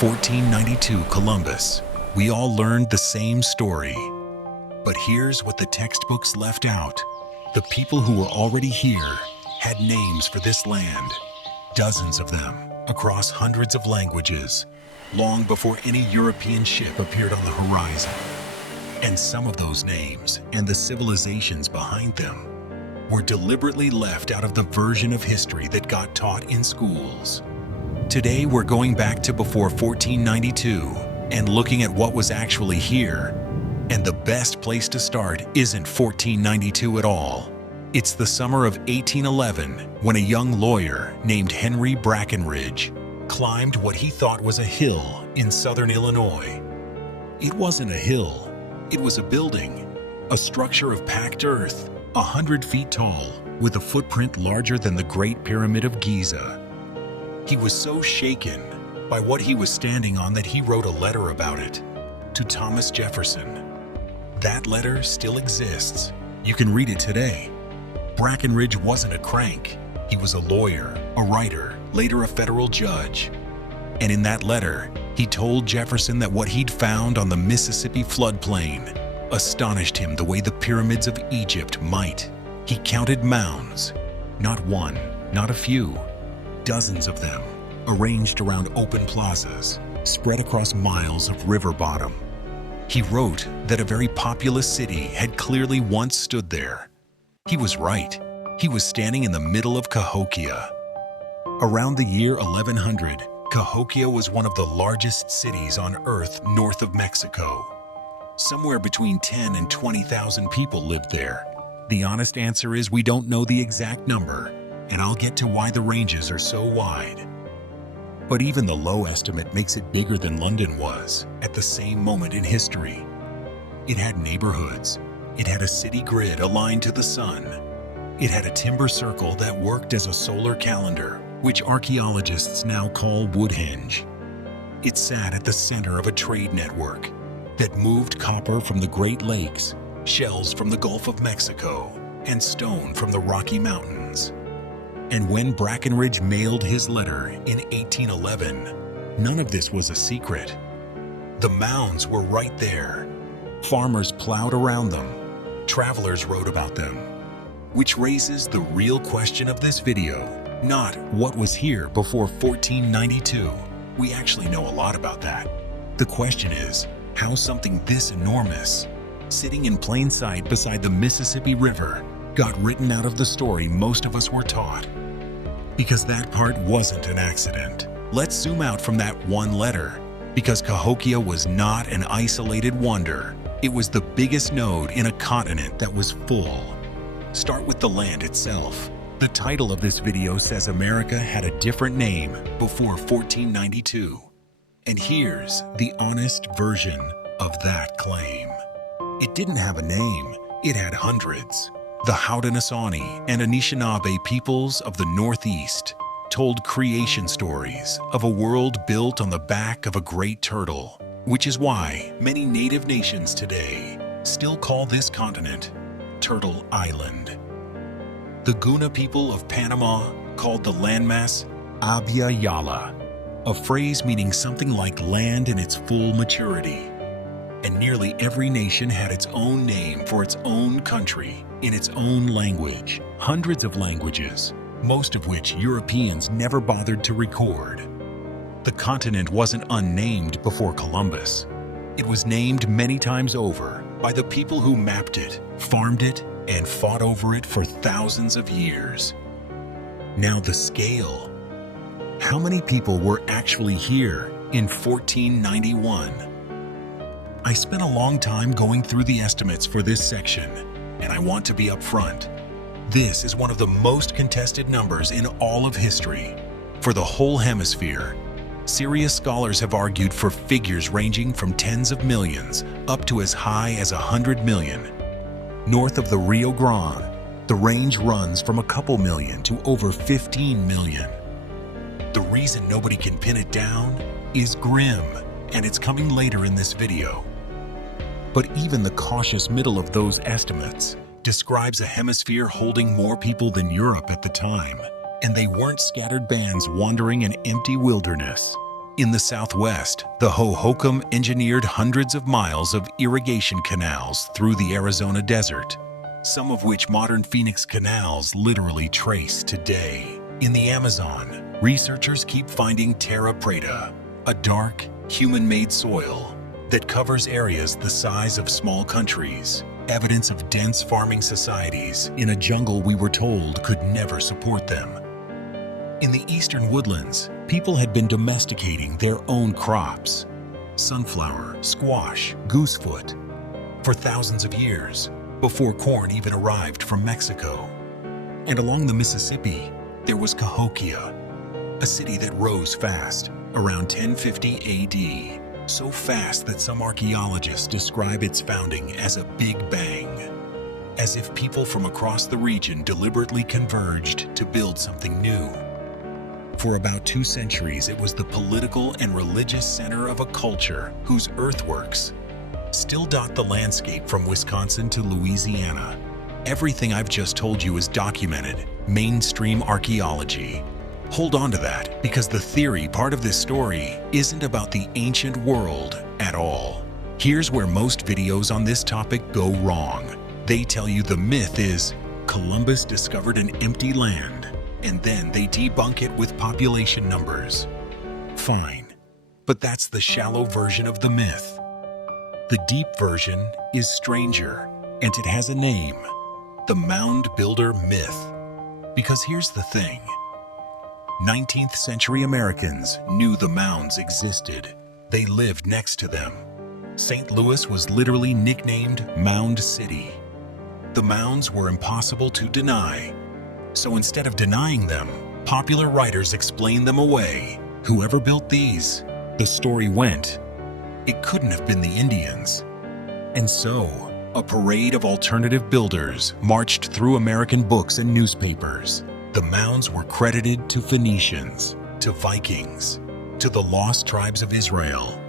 1492 Columbus. We all learned the same story. But here's what the textbooks left out. The people who were already here had names for this land. Dozens of them, across hundreds of languages, long before any European ship appeared on the horizon. And some of those names, and the civilizations behind them, were deliberately left out of the version of history that got taught in schools. Today we're going back to before 1492 and looking at what was actually here. And the best place to start isn't 1492 at all. It's the summer of 1811 when a young lawyer named Henry Brackenridge climbed what he thought was a hill in southern Illinois. It wasn't a hill, it was a building, a structure of packed earth, 100 feet tall, with a footprint larger than the Great Pyramid of Giza. He was so shaken by what he was standing on that he wrote a letter about it to Thomas Jefferson. That letter still exists. You can read it today. Brackenridge wasn't a crank. He was a lawyer, a writer, later a federal judge. And in that letter, he told Jefferson that what he'd found on the Mississippi floodplain astonished him the way the pyramids of Egypt might. He counted mounds, not one, not a few, dozens of them, arranged around open plazas, spread across miles of river bottom. He wrote that a very populous city had clearly once stood there. He was right. He was standing in the middle of Cahokia. Around the year 1100, Cahokia was one of the largest cities on Earth north of Mexico. Somewhere between 10 and 20,000 people lived there. The honest answer is we don't know the exact number, and I'll get to why the ranges are so wide. But even the low estimate makes it bigger than London was at the same moment in history. It had neighborhoods. It had a city grid aligned to the sun. It had a timber circle that worked as a solar calendar, which archaeologists now call Woodhenge. It sat at the center of a trade network that moved copper from the Great Lakes, shells from the Gulf of Mexico, and stone from the Rocky Mountains. And when Brackenridge mailed his letter in 1811, none of this was a secret. The mounds were right there. Farmers plowed around them. Travelers wrote about them. Which raises the real question of this video, not what was here before 1492. We actually know a lot about that. The question is, how something this enormous, sitting in plain sight beside the Mississippi River, got written out of the story most of us were taught. Because that part wasn't an accident. Let's zoom out from that one letter, because Cahokia was not an isolated wonder. It was the biggest node in a continent that was full. Start with the land itself. The title of this video says America had a different name before 1492. And here's the honest version of that claim. It didn't have a name, it had hundreds. The Haudenosaunee and Anishinaabe peoples of the Northeast told creation stories of a world built on the back of a great turtle, which is why many native nations today still call this continent Turtle Island. The Guna people of Panama called the landmass abyayala, a phrase meaning something like land in its full maturity. And nearly every nation had its own name for its own country, in its own language, hundreds of languages, most of which Europeans never bothered to record. The continent wasn't unnamed before Columbus. It was named many times over by the people who mapped it, farmed it, and fought over it for thousands of years. Now the scale. How many people were actually here in 1491? I spent a long time going through the estimates for this section, and I want to be upfront. This is one of the most contested numbers in all of history. For the whole hemisphere, serious scholars have argued for figures ranging from tens of millions up to as high as 100 million. North of the Rio Grande, the range runs from a couple million to over 15 million. The reason nobody can pin it down is grim, and it's coming later in this video. But even the cautious middle of those estimates describes a hemisphere holding more people than Europe at the time, and they weren't scattered bands wandering an empty wilderness. In the southwest, the Hohokam engineered hundreds of miles of irrigation canals through the Arizona desert, some of which modern Phoenix canals literally trace today. In the Amazon, researchers keep finding terra preta, a dark, human-made soil that covers areas the size of small countries, evidence of dense farming societies in a jungle we were told could never support them. In the eastern woodlands, people had been domesticating their own crops, sunflower, squash, goosefoot, for thousands of years, before corn even arrived from Mexico. And along the Mississippi, there was Cahokia, a city that rose fast, around 1050 AD, so fast that some archaeologists describe its founding as a Big Bang, as if people from across the region deliberately converged to build something new. For about 2 centuries, it was the political and religious center of a culture whose earthworks still dot the landscape from Wisconsin to Louisiana. Everything I've just told you is documented, mainstream archaeology. Hold on to that, because the theory part of this story isn't about the ancient world at all. Here's where most videos on this topic go wrong. They tell you the myth is Columbus discovered an empty land, and then they debunk it with population numbers. Fine, but that's the shallow version of the myth. The deep version is stranger, and it has a name: the Mound Builder myth. Because here's the thing. 19th century Americans knew the mounds existed. They lived next to them. St. Louis was literally nicknamed Mound City. The mounds were impossible to deny. So instead of denying them, popular writers explained them away. Whoever built these, the story went, it couldn't have been the Indians. And so, a parade of alternative builders marched through American books and newspapers. The mounds were credited to Phoenicians, to Vikings, to the lost tribes of Israel,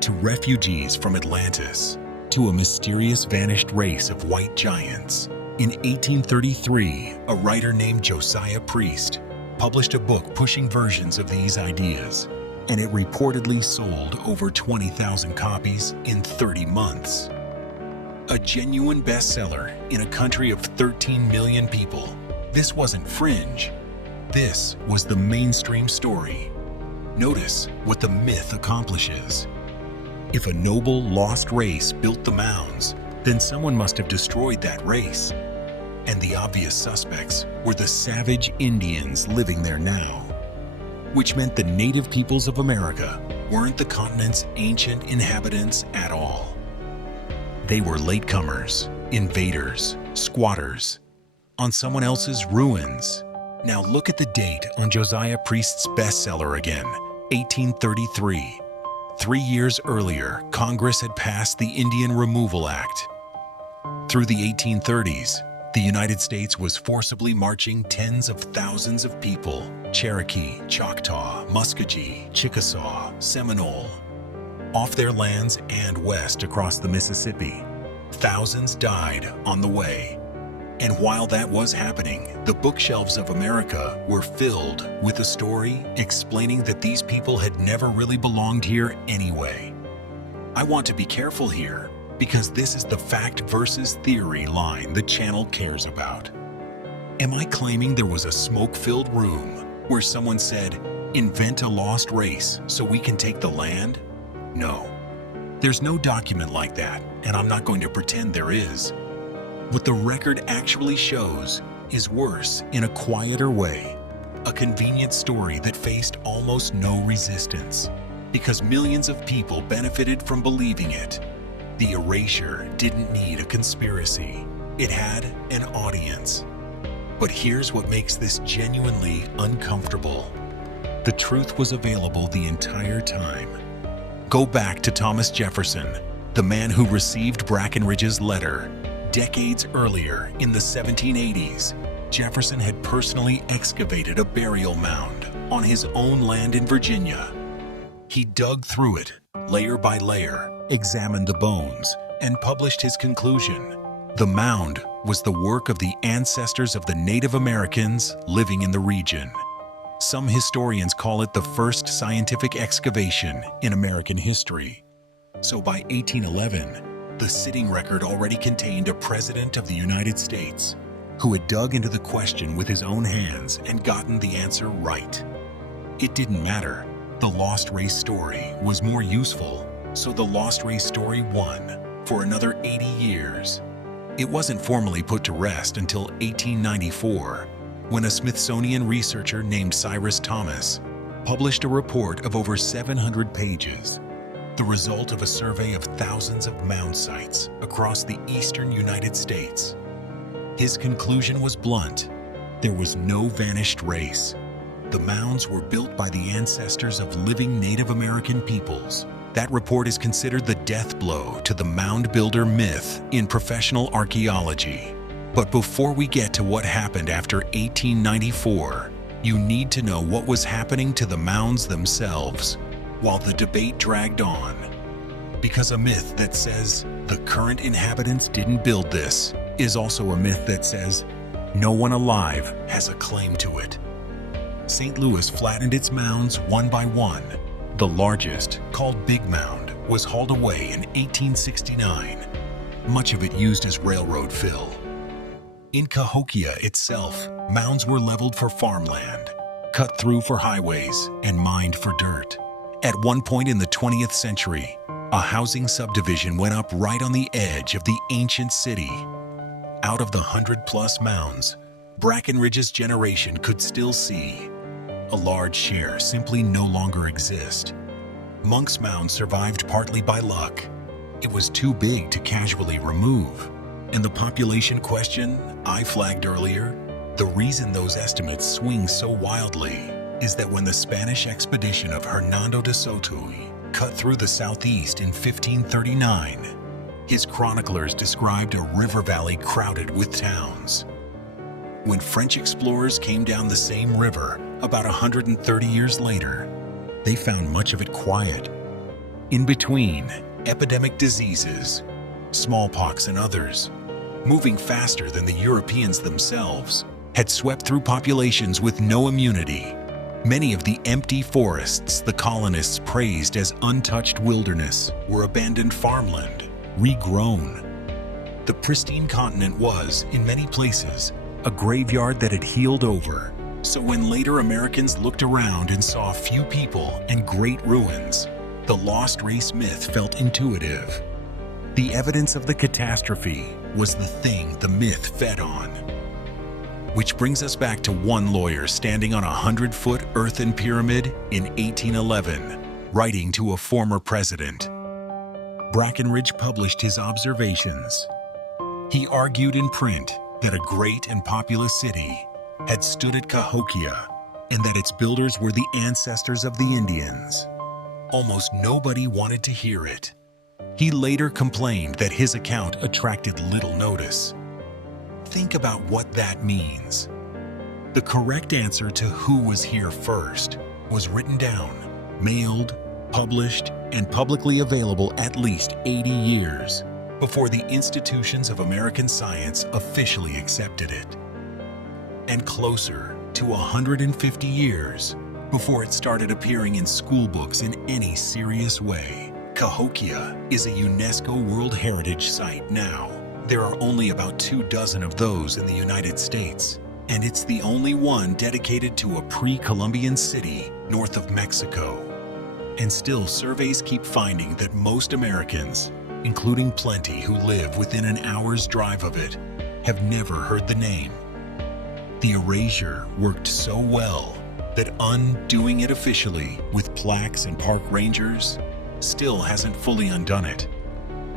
to refugees from Atlantis, to a mysterious vanished race of white giants. In 1833, a writer named Josiah Priest published a book pushing versions of these ideas, and it reportedly sold over 20,000 copies in 30 months. A genuine bestseller in a country of 13 million people. This wasn't fringe. This was the mainstream story. Notice what the myth accomplishes. If a noble lost race built the mounds, then someone must have destroyed that race. And the obvious suspects were the savage Indians living there now, which meant the native peoples of America weren't the continent's ancient inhabitants at all. They were latecomers, invaders, squatters, on someone else's ruins. Now look at the date on Josiah Priest's bestseller again, 1833. 3 years earlier, Congress had passed the Indian Removal Act. Through the 1830s, the United States was forcibly marching tens of thousands of people, Cherokee, Choctaw, Muskogee, Chickasaw, Seminole, off their lands and west across the Mississippi. Thousands died on the way. And while that was happening, the bookshelves of America were filled with a story explaining that these people had never really belonged here anyway. I want to be careful here, because this is the fact versus theory line the channel cares about. Am I claiming there was a smoke-filled room where someone said, invent a lost race so we can take the land? No. There's no document like that, and I'm not going to pretend there is. What the record actually shows is worse in a quieter way. A convenient story that faced almost no resistance, because millions of people benefited from believing it. The erasure didn't need a conspiracy. It had an audience. But here's what makes this genuinely uncomfortable. The truth was available the entire time. Go back to Thomas Jefferson, the man who received Brackenridge's letter. Decades earlier, in the 1780s, Jefferson had personally excavated a burial mound on his own land in Virginia. He dug through it, layer by layer, examined the bones, and published his conclusion. The mound was the work of the ancestors of the Native Americans living in the region. Some historians call it the first scientific excavation in American history. So by 1811, the sitting record already contained a president of the United States who had dug into the question with his own hands and gotten the answer right. It didn't matter. The lost race story was more useful, so the lost race story won for another 80 years. It wasn't formally put to rest until 1894, when a Smithsonian researcher named Cyrus Thomas published a report of over 700 pages, the result of a survey of thousands of mound sites across the eastern United States. His conclusion was blunt: there was no vanished race. The mounds were built by the ancestors of living Native American peoples. That report is considered the death blow to the mound builder myth in professional archaeology. But before we get to what happened after 1894, you need to know what was happening to the mounds themselves while the debate dragged on. Because a myth that says the current inhabitants didn't build this is also a myth that says no one alive has a claim to it. St. Louis flattened its mounds one by one. The largest, called Big Mound, was hauled away in 1869, much of it used as railroad fill. In Cahokia itself, mounds were leveled for farmland, cut through for highways, and mined for dirt. At one point in the 20th century, a housing subdivision went up right on the edge of the ancient city. Out of the 100-plus mounds, Brackenridge's generation could still see. A large share simply no longer exist. Monk's Mound survived partly by luck. It was too big to casually remove. And the population question I flagged earlier, the reason those estimates swing so wildly is that when the Spanish expedition of Hernando de Soto cut through the southeast in 1539, his chroniclers described a river valley crowded with towns. When French explorers came down the same river about 130 years later, they found much of it quiet. In between, epidemic diseases, smallpox and others, moving faster than the Europeans themselves, had swept through populations with no immunity. Many of the empty forests the colonists praised as untouched wilderness were abandoned farmland, regrown. The pristine continent was, in many places, a graveyard that had healed over. So when later Americans looked around and saw few people and great ruins, the lost race myth felt intuitive. The evidence of the catastrophe was the thing the myth fed on. Which brings us back to one lawyer standing on a 100-foot earthen pyramid in 1811, writing to a former president. Brackenridge published his observations. He argued in print that a great and populous city had stood at Cahokia and that its builders were the ancestors of the Indians. Almost nobody wanted to hear it. He later complained that his account attracted little notice. Think about what that means. The correct answer to who was here first was written down, mailed, published, and publicly available at least 80 years before the institutions of American science officially accepted it. And closer to 150 years before it started appearing in school books in any serious way. Cahokia is a UNESCO World Heritage Site now. There are only about 24 of those in the United States, and it's the only one dedicated to a pre-Columbian city north of Mexico. And still, surveys keep finding that most Americans, including plenty who live within an hour's drive of it, have never heard the name. The erasure worked so well that undoing it officially with plaques and park rangers still hasn't fully undone it.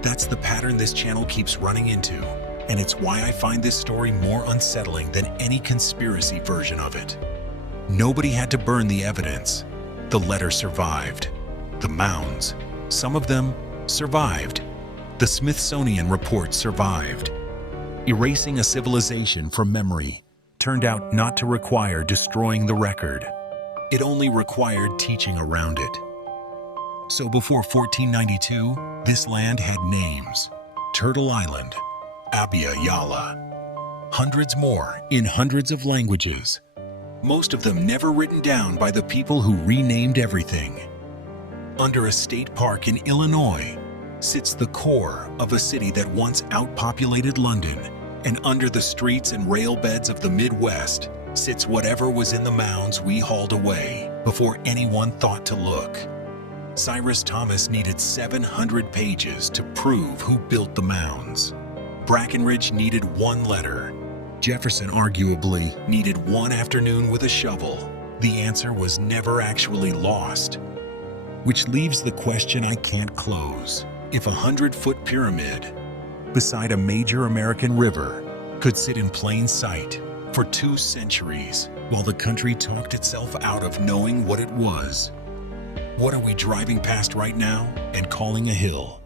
That's the pattern this channel keeps running into, and it's why I find this story more unsettling than any conspiracy version of it. Nobody had to burn the evidence. The letter survived. The mounds, some of them, survived. The Smithsonian report survived. Erasing a civilization from memory turned out not to require destroying the record. It only required teaching around it. So before 1492, this land had names: Turtle Island, abyayala, hundreds more in hundreds of languages. most of them never written down by the people who renamed everything. Under a state park in Illinois sits the core of a city that once outpopulated London, and under the streets and rail beds of the Midwest sits whatever was in the mounds we hauled away before anyone thought to look. Cyrus Thomas needed 700 pages to prove who built the mounds. Brackenridge needed one letter. Jefferson arguably needed one afternoon with a shovel. The answer was never actually lost. Which leaves the question I can't close. If a 100-foot pyramid beside a major American river could sit in plain sight for 2 centuries while the country talked itself out of knowing what it was, what are we driving past right now and calling a hill?